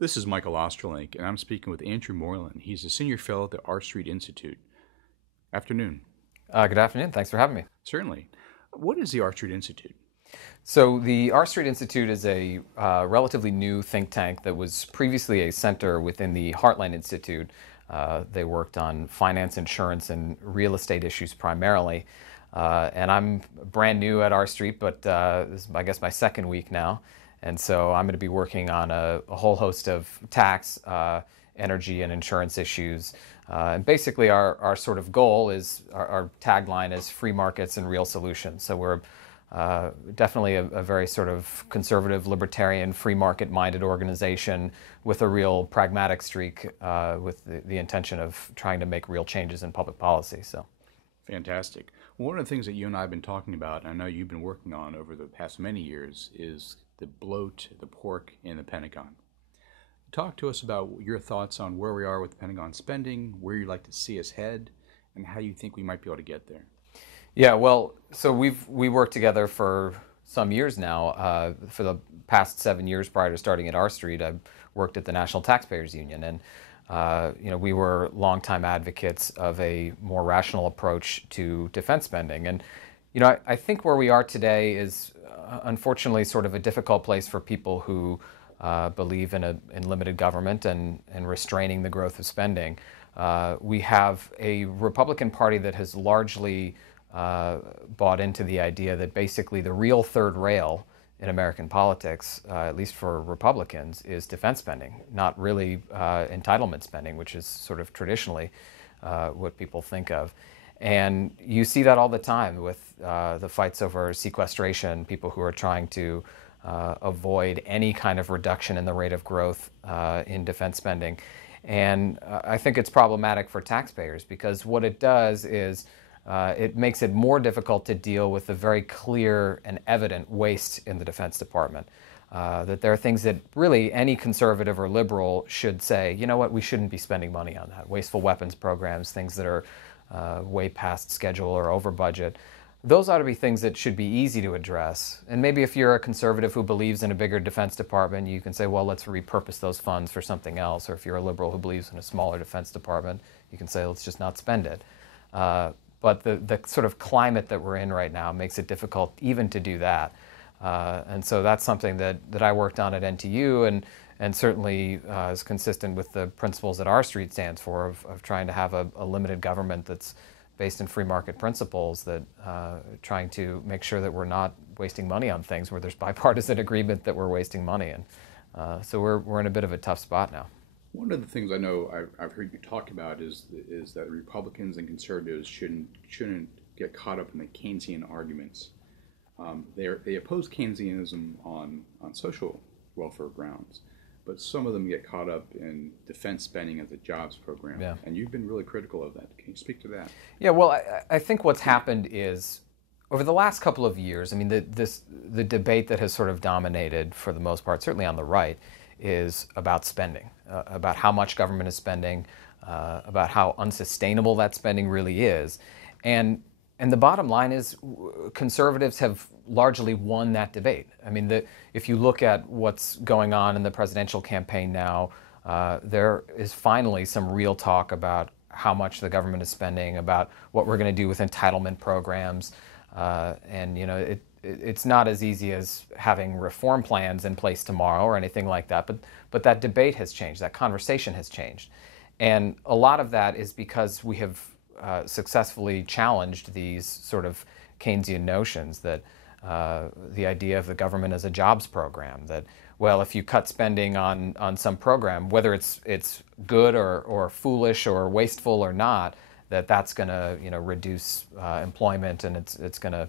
This is Michael Osterlink, and I'm speaking with Andrew Moylan. He's a senior fellow at the R Street Institute. Afternoon. Good afternoon. Thanks for having me. Certainly. What is the R Street Institute? So the R Street Institute is a relatively new think tank that was previously a center within the Heartland Institute. They worked on finance, insurance, and real estate issues primarily. And I'm brand new at R Street, but this is, I guess, my second week now. And so I'm going to be working on a whole host of tax, energy, and insurance issues. And basically our sort of goal is, our tagline is free markets and real solutions. So we're definitely a very sort of conservative, libertarian, free market-minded organization with a real pragmatic streak, with the intention of trying to make real changes in public policy. So, fantastic. Well, one of the things that you and I have been talking about, and I know you've been working on over the past many years, is the bloat, the pork in the Pentagon. Talk to us about your thoughts on where we are with the Pentagon spending, where you'd like to see us head, and how you think we might be able to get there. Yeah, well, so we worked together for some years now. For the past 7 years prior to starting at R Street, I worked at the National Taxpayers Union, and we were longtime advocates of a more rational approach to defense spending. And I think where we are today is unfortunately sort of a difficult place for people who believe in limited government and restraining the growth of spending. We have a Republican Party that has largely bought into the idea that basically the real third rail in American politics, at least for Republicans, is defense spending, not really entitlement spending, which is sort of traditionally what people think of. And you see that all the time with the fights over sequestration, people who are trying to avoid any kind of reduction in the rate of growth in defense spending. And I think it's problematic for taxpayers because what it does is it makes it more difficult to deal with the very clear and evident waste in the Defense Department. That there are things that really any conservative or liberal should say, you know what, we shouldn't be spending money on that. Wasteful weapons programs, things that are way past schedule or over budget. Those ought to be things that should be easy to address. And maybe if you're a conservative who believes in a bigger Defense Department, you can say, well, let's repurpose those funds for something else. Or if you're a liberal who believes in a smaller Defense Department, you can say, let's just not spend it. But the sort of climate that we're in right now makes it difficult even to do that. And so that's something that I worked on at NTU and certainly is consistent with the principles that R Street stands for of trying to have a limited government that's based in free market principles, that trying to make sure that we're not wasting money on things where there's bipartisan agreement that we're wasting money. And so we're in a bit of a tough spot now. One of the things I know I've heard you talk about is that Republicans and conservatives shouldn't get caught up in the Keynesian arguments. They oppose Keynesianism on social welfare grounds, but some of them get caught up in defense spending as a jobs program. Yeah. And you've been really critical of that. Can you speak to that? Yeah, well, I think what's happened is over the last couple of years, I mean, the debate that has sort of dominated for the most part, certainly on the right, is about spending, about how much government is spending, about how unsustainable that spending really is. And the bottom line is conservatives have largely won that debate. I mean, if you look at what's going on in the presidential campaign now, there is finally some real talk about how much the government is spending, about what we're going to do with entitlement programs. And it's not as easy as having reform plans in place tomorrow or anything like that, but that debate has changed, that conversation has changed. And a lot of that is because we have successfully challenged these sort of Keynesian notions that the idea of the government as a jobs program, that, well, if you cut spending on some program, whether it's good or foolish or wasteful or not, that's going to reduce employment and it's going to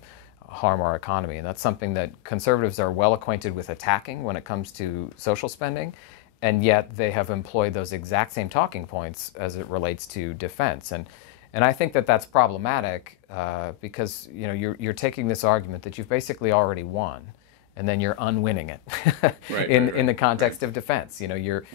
harm our economy. And that's something that conservatives are well acquainted with attacking when it comes to social spending, and yet they have employed those exact same talking points as it relates to defense. And I think that that's problematic because you're taking this argument that you've basically already won, and then you're unwinning it in the context of defense. You're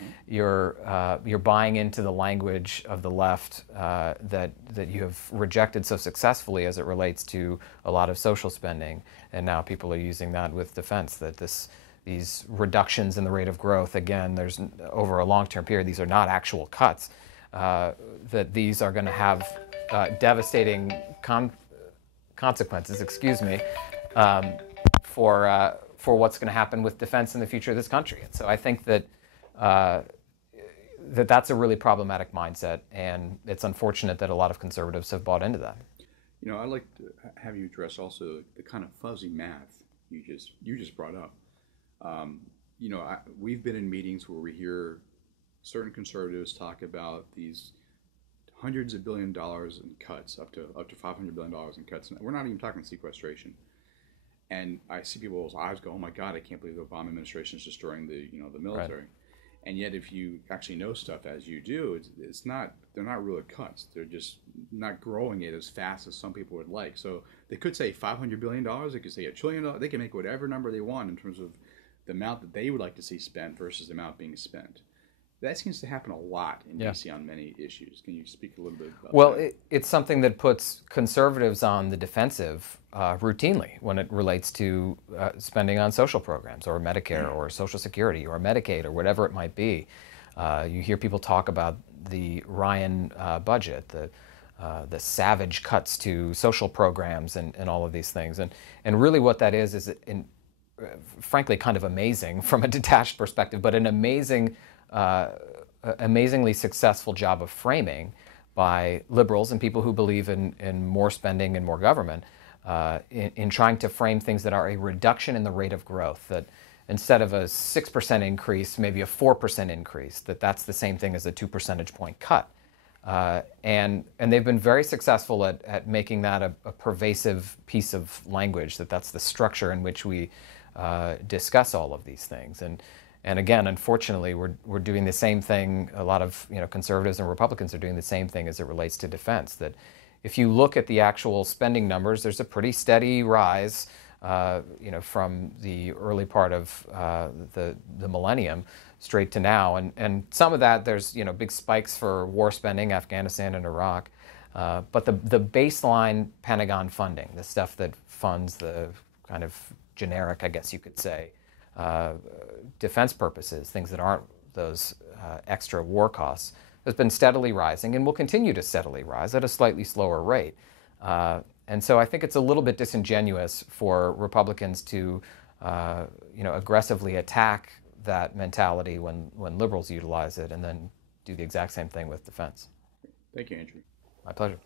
buying into the language of the left that you have rejected so successfully as it relates to a lot of social spending, and now people are using that with defense. That this these reductions in the rate of growth, again, there's over a long-term period, these are not actual cuts, that these are going to have devastating consequences, excuse me, for what's going to happen with defense in the future of this country. And so I think that that's a really problematic mindset, and it's unfortunate that a lot of conservatives have bought into that. You know, I'd like to have you address also the kind of fuzzy math you just brought up. You know, we've been in meetings where we hear certain conservatives talk about these hundreds of $billions in cuts, up to $500 billion in cuts. And we're not even talking sequestration. And I see people's eyes go, "Oh my God, I can't believe the Obama administration is destroying the military." Right. And yet, if you actually know stuff as you do, they're not really cuts. They're just not growing it as fast as some people would like. So they could say $500 billion. They could say $1 trillion. They can make whatever number they want in terms of the amount that they would like to see spent versus the amount being spent. That seems to happen a lot in D.C. on many issues. Can you speak a little bit about that? Well, it's something that puts conservatives on the defensive routinely when it relates to spending on social programs or Medicare or Social Security or Medicaid or whatever it might be. You hear people talk about the Ryan budget, the savage cuts to social programs and all of these things. And really what that is frankly kind of amazing from a detached perspective, but an amazingly successful job of framing by liberals and people who believe in more spending and more government in trying to frame things that are a reduction in the rate of growth, that instead of a 6% increase, maybe a 4% increase, that's the same thing as a 2 percentage point cut. And they've been very successful at making that a pervasive piece of language, that's the structure in which we discuss all of these things. And again, unfortunately, we're doing the same thing. A lot of conservatives and Republicans are doing the same thing as it relates to defense. That if you look at the actual spending numbers, there's a pretty steady rise, from the early part of the millennium straight to now. And some of that, there's big spikes for war spending, Afghanistan and Iraq. But the baseline Pentagon funding, the stuff that funds the kind of generic, I guess you could say, defense purposes, things that aren't those extra war costs, has been steadily rising and will continue to steadily rise at a slightly slower rate. And so I think it's a little bit disingenuous for Republicans to aggressively attack that mentality when liberals utilize it and then do the exact same thing with defense. Thank you, Andrew. My pleasure.